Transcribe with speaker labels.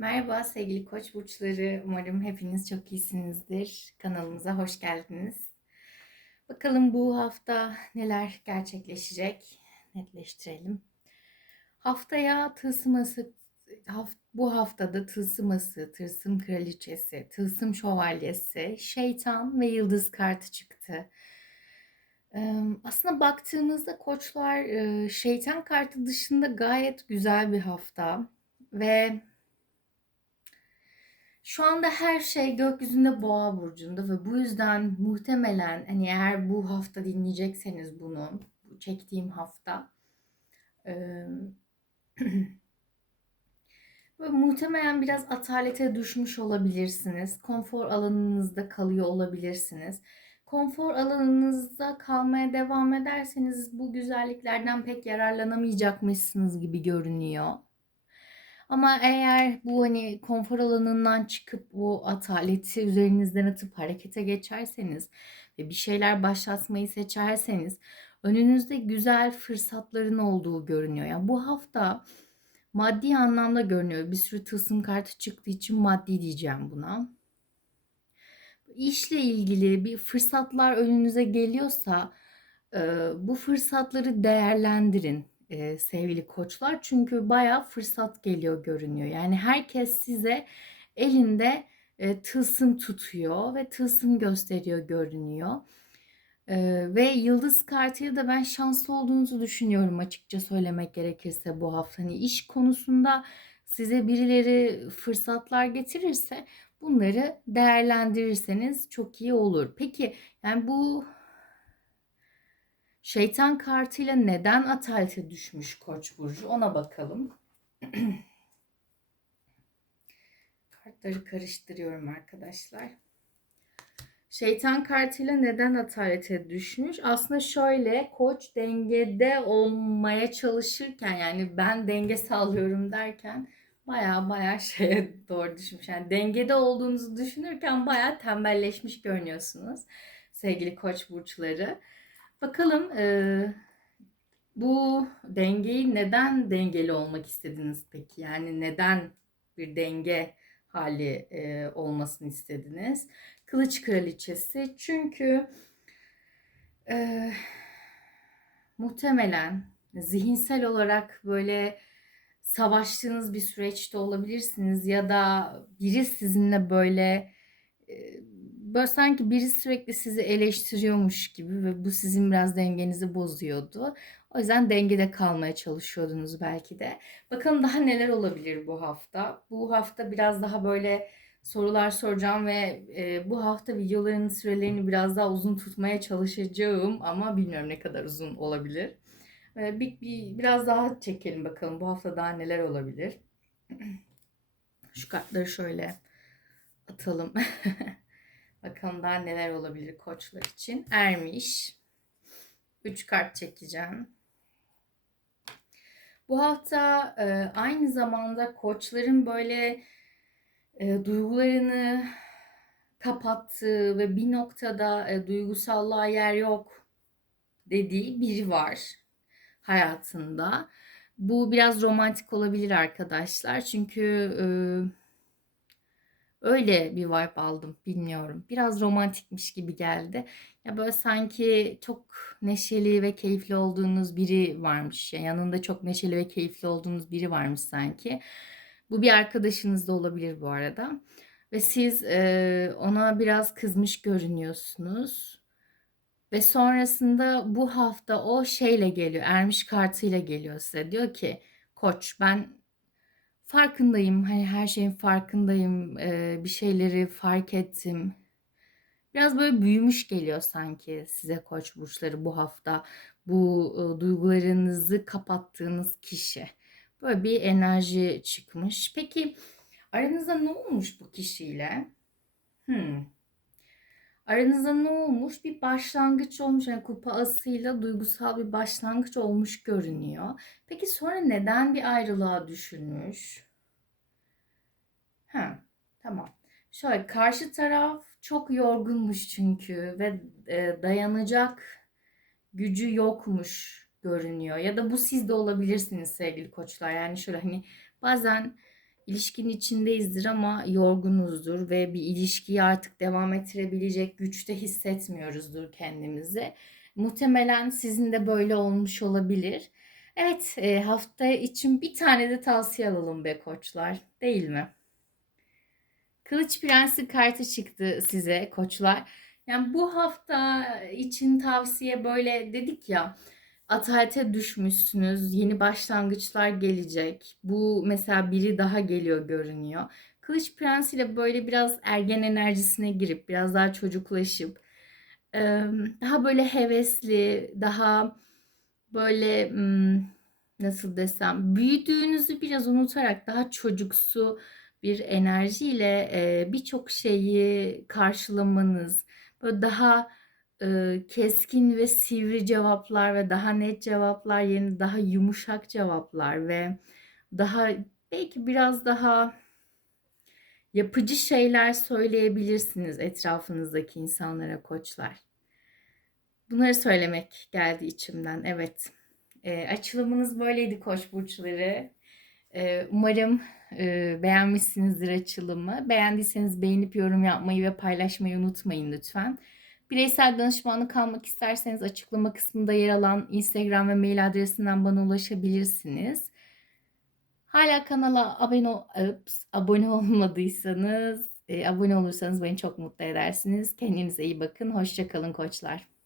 Speaker 1: Merhaba sevgili koç burçları. Umarım hepiniz çok iyisinizdir. Kanalımıza hoş geldiniz. Bakalım bu hafta neler gerçekleşecek? Netleştirelim. Haftaya tılsıması, haft, bu haftada tılsıması, tılsım kraliçesi, tılsım şövalyesi, şeytan ve yıldız kartı çıktı. Aslında baktığımızda koçlar şeytan kartı dışında gayet güzel bir hafta ve şu anda her şey gökyüzünde boğa burcunda ve bu yüzden muhtemelen hani eğer bu hafta dinleyecekseniz bunu, bu çektiğim hafta e, ve muhtemelen biraz atalete düşmüş olabilirsiniz. Konfor alanınızda kalıyor olabilirsiniz. Konfor alanınızda kalmaya devam ederseniz bu güzelliklerden pek yararlanamayacakmışsınız gibi görünüyor. Ama eğer bu hani konfor alanından çıkıp bu ataleti üzerinizden atıp harekete geçerseniz ve bir şeyler başlatmayı seçerseniz önünüzde güzel fırsatların olduğu görünüyor. Yani bu hafta maddi anlamda görünüyor. Bir sürü tılsım kartı çıktığı için maddi diyeceğim buna. İşle ilgili bir fırsatlar önünüze geliyorsa bu fırsatları değerlendirin e, sevgili koçlar. Çünkü bayağı fırsat geliyor görünüyor. Yani herkes size elinde e, tılsım tutuyor ve tılsım gösteriyor görünüyor. E, ve yıldız kartıyla da ben şanslı olduğunuzu düşünüyorum açıkça söylemek gerekirse bu hafta. Hani iş konusunda size birileri fırsatlar getirirse bunları değerlendirirseniz çok iyi olur. Peki yani bu Şeytan kartıyla neden atalete düşmüş Koç burcu ona bakalım. Kartları karıştırıyorum arkadaşlar. Şeytan kartıyla neden atalete düşmüş? Aslında şöyle koç dengede olmaya çalışırken yani ben denge sağlıyorum derken baya baya şeye doğru düşmüş. Yani dengede olduğunuzu düşünürken baya tembelleşmiş görünüyorsunuz sevgili koç burçları. Bakalım e, bu dengeyi neden dengeli olmak istediniz peki? Yani neden bir denge hali e, olmasını istediniz? Kılıç kraliçesi çünkü e, muhtemelen zihinsel olarak böyle savaştığınız bir süreçte olabilirsiniz ya da biri sizinle böyle böyle sanki biri sürekli sizi eleştiriyormuş gibi ve bu sizin biraz dengenizi bozuyordu. O yüzden dengede kalmaya çalışıyordunuz belki de. Bakalım daha neler olabilir bu hafta. Bu hafta biraz daha böyle sorular soracağım ve e, bu hafta videoların sürelerini biraz daha uzun tutmaya çalışacağım ama bilmiyorum ne kadar uzun olabilir. E, bir, bir biraz daha çekelim bakalım bu hafta daha neler olabilir. Şu kartları şöyle atalım. Bakalım daha neler olabilir koçlar için. Ermiş. 3 kart çekeceğim. Bu hafta e, aynı zamanda koçların böyle e, duygularını kapattığı ve bir noktada e, duygusallığa yer yok dediği biri var hayatında. Bu biraz romantik olabilir arkadaşlar. Çünkü e, Öyle bir vibe aldım bilmiyorum. Biraz romantikmiş gibi geldi. Ya böyle sanki çok neşeli ve keyifli olduğunuz biri varmış. Ya yanında çok neşeli ve keyifli olduğunuz biri varmış sanki. Bu bir arkadaşınız da olabilir bu arada. Ve siz e, ona biraz kızmış görünüyorsunuz. Ve sonrasında bu hafta o şeyle geliyor. Ermiş kartıyla geliyor size. Diyor ki koç ben farkındayım. Hani her şeyin farkındayım. Ee, bir şeyleri fark ettim. Biraz böyle büyümüş geliyor sanki size koç burçları bu hafta. Bu e, duygularınızı kapattığınız kişi. Böyle bir enerji çıkmış. Peki aranızda ne olmuş bu kişiyle? Hmm. Aranızda ne olmuş? Bir başlangıç olmuş. Yani kupa asıyla duygusal bir başlangıç olmuş görünüyor. Peki sonra neden bir ayrılığa düşünmüş? Ha, tamam. Şöyle karşı taraf çok yorgunmuş çünkü ve e, dayanacak gücü yokmuş görünüyor. Ya da bu siz de olabilirsiniz sevgili koçlar. Yani şöyle hani bazen ilişkinin içindeyizdir ama yorgunuzdur ve bir ilişkiyi artık devam ettirebilecek güçte hissetmiyoruzdur kendimizi. Muhtemelen sizin de böyle olmuş olabilir. Evet, e, hafta için bir tane de tavsiye alalım be koçlar, değil mi? Kılıç Prensi kartı çıktı size koçlar. Yani bu hafta için tavsiye böyle dedik ya atalete düşmüşsünüz. Yeni başlangıçlar gelecek. Bu mesela biri daha geliyor görünüyor. Kılıç Prensi ile böyle biraz ergen enerjisine girip biraz daha çocuklaşıp daha böyle hevesli, daha böyle hmm, nasıl desem büyüdüğünüzü biraz unutarak daha çocuksu bir enerjiyle birçok şeyi karşılamanız, böyle daha keskin ve sivri cevaplar ve daha net cevaplar yerine daha yumuşak cevaplar ve daha belki biraz daha yapıcı şeyler söyleyebilirsiniz etrafınızdaki insanlara koçlar. Bunları söylemek geldi içimden. Evet. E, açılımınız böyleydi koç burçları. E, umarım e, beğenmişsinizdir açılımı. Beğendiyseniz beğenip yorum yapmayı ve paylaşmayı unutmayın lütfen. Bireysel danışmanlık almak isterseniz açıklama kısmında yer alan Instagram ve mail adresinden bana ulaşabilirsiniz. Hala kanala abone, ups, abone olmadıysanız, e, abone olursanız beni çok mutlu edersiniz. Kendinize iyi bakın. Hoşçakalın koçlar.